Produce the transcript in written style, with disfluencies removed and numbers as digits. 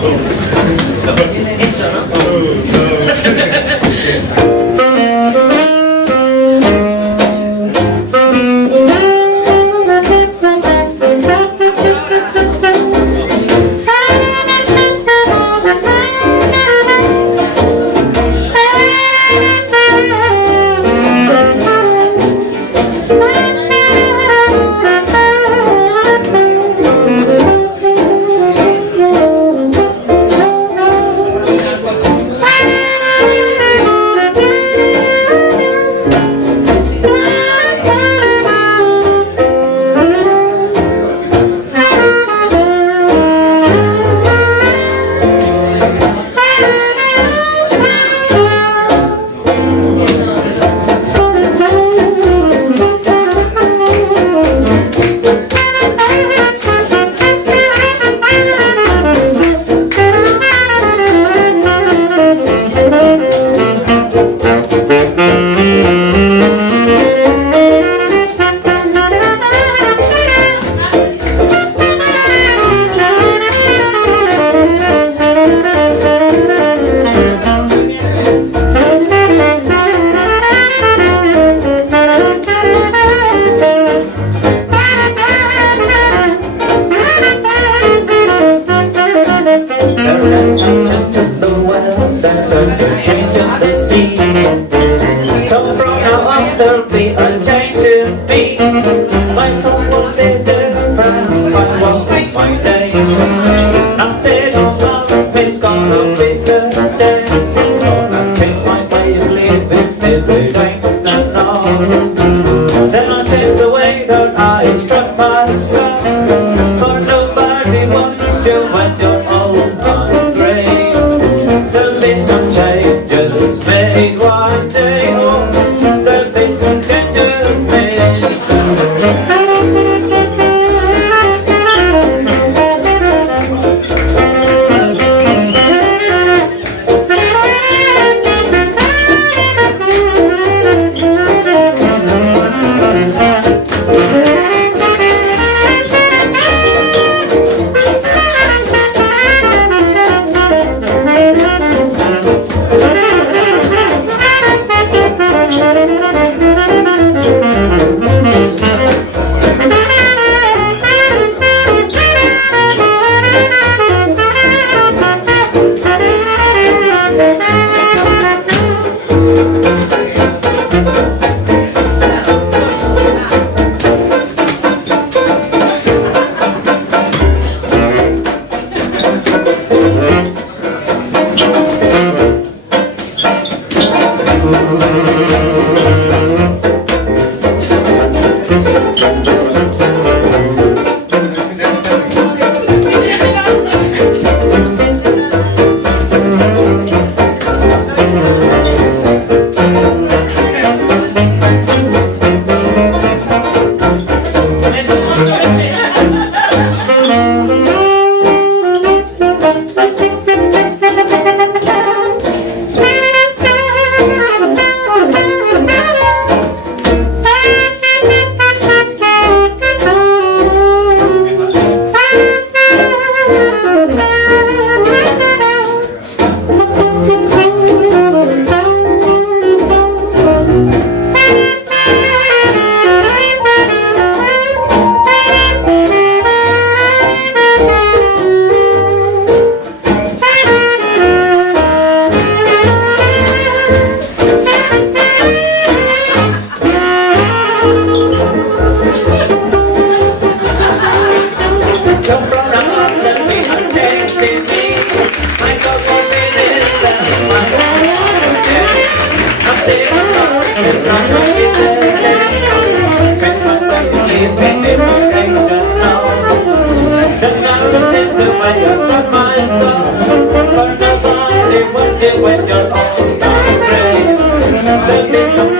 Eso, ¿no? So from now on there'll be a change to be. My home will be different, I won't be my day. Nothing of love is gonna be the same. Gonna change my way of living every day. Then I'll change the way that I strut my stuff. For nobody wants you when you're old and grey. There'll be some changes made one day. There'll be some changes made. When you're old and gray,